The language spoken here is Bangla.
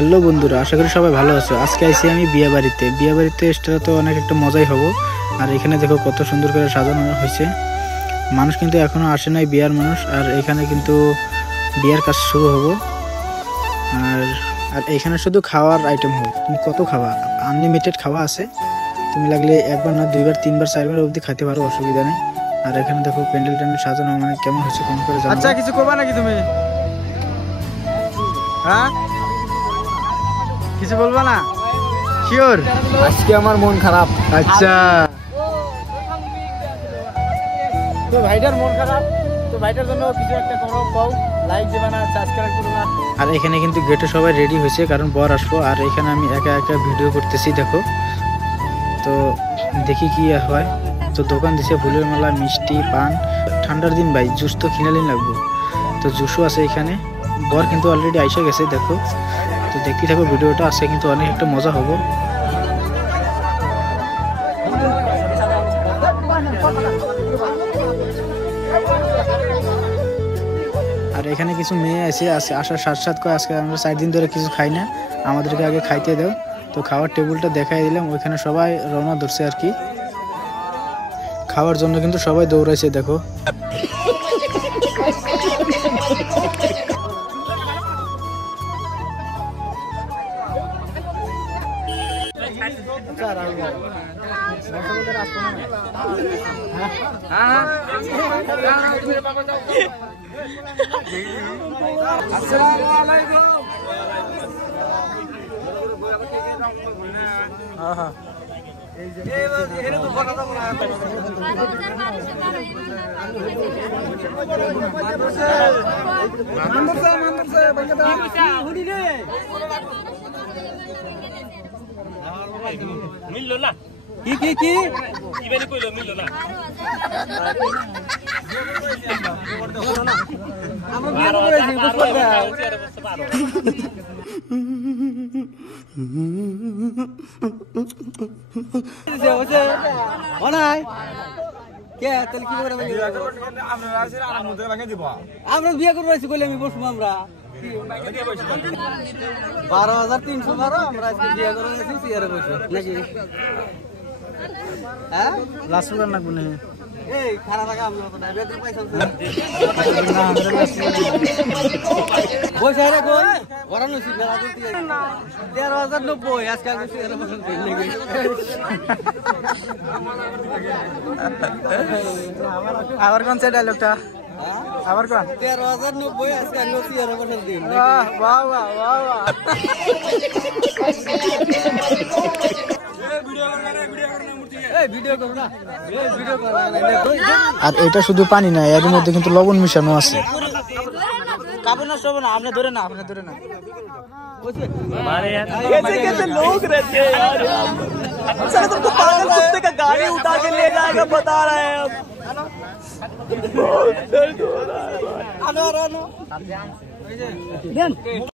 হ্যালো বন্ধুরা, আশা করি সবাই ভালো আছো। আজকে আইছি আমি বিয়ে বাড়িতে এসটা তো অনেক একটা মজাই হবো। আর এখানে দেখো কত সুন্দর করে সাজানো হয়েছে। মানুষ কিন্তু এখনো আসে নাই, বিয়ার মানুষ। আর এখানে কিন্তু বিয়ার কাজ শুরু হবো। আর আর এখানে শুধু খাওয়ার আইটেম হবে। তুমি কত খাওয়া, আনলিমিটেড খাওয়া আছে। তুমি লাগলে একবার না দুইবার তিনবার চারবার অবধি খাইতে পারো, অসুবিধা নেই। আর এখানে দেখো প্যান্ডেল সাজানো মানে কেমন হচ্ছে কম করে জানাও। আচ্ছা, কিছু করবা নাকি তুমি? হ্যাঁ, কিছু বলবা না? শিওর? আজকে আমার মন খারাপ। আচ্ছা, তো ভাইটার মন খারাপ, তো ভাইটার জন্য কিছু একটা করো, পাও লাইক দিবা না, সাবস্ক্রাইব করো না। আর এখানে কিন্তু গেটে সবাই রেডি হয়েছে, কারণ বর আসবো। আর এখানে আমি একা একা ভিডিও করতেছি, দেখো। তো দেখি কি হয়। তো দোকান দিছে ফুলের মালা, মিষ্টি, পান। ঠান্ডার দিন ভাই, জুস তো কিনালিন লাগবো। তো জুসও আছে এখানে। বর কিন্তু অলরেডি আইসা গেছে, দেখো। তো দেখতে থাকো ভিডিওটা, আছে কিন্তু অনেক একটা মজা হবো। আর এখানে কিছু মেয়ে আছে, আসার সাথে করে আজকে আমরা 4 দিন ধরে কিছু খাই না, আমাদেরকে আগে খাইতে দাও। তো খাওয়ার টেবিলটা দেখাই দিলাম, ওইখানে সবাই রওনা ধরছে আর কি খাওয়ার জন্য। কিন্তু সবাই দৌড়াইছে, দেখো। মিললো না কি কি কি ইবানি কইলো মিললো না আমরা বিয়ে করেছি বুঝতে দাও। আমরা বিয়ে করবো কইলে আমি বসবো। আমরা 12,312 আমরা আজকে বিয়ে করে গেছি, চেয়ারে বসবো নাকি? হ্যাঁ, লাস্ট বার না গুনে এই খারাপ লাগা আমরা তো বেতন পয়সা বসে রে কই ওরানো ছিল বেলা করতে 13,090 আজকে আমি চেয়ারে বসে নাকি? আবার কোন সাইড ডায়লগটা আবার কোন? 13,090 আজকে আমি চেয়ারে বসে দিন। বাহ বাহ বাহ বাহ। আর এটা শুধু পানি না, এর মধ্যে কিন্তু লবণ মিশানো আছে। আপনি ধরে না, আপনি ধরে না। कैसे लोग रहते हैं यार, साला तुमको पागल कुत्ते का गाड़ी उठा के ले जाएगा, बता रहे हैं हम। बहुत दर्द हो रहा है।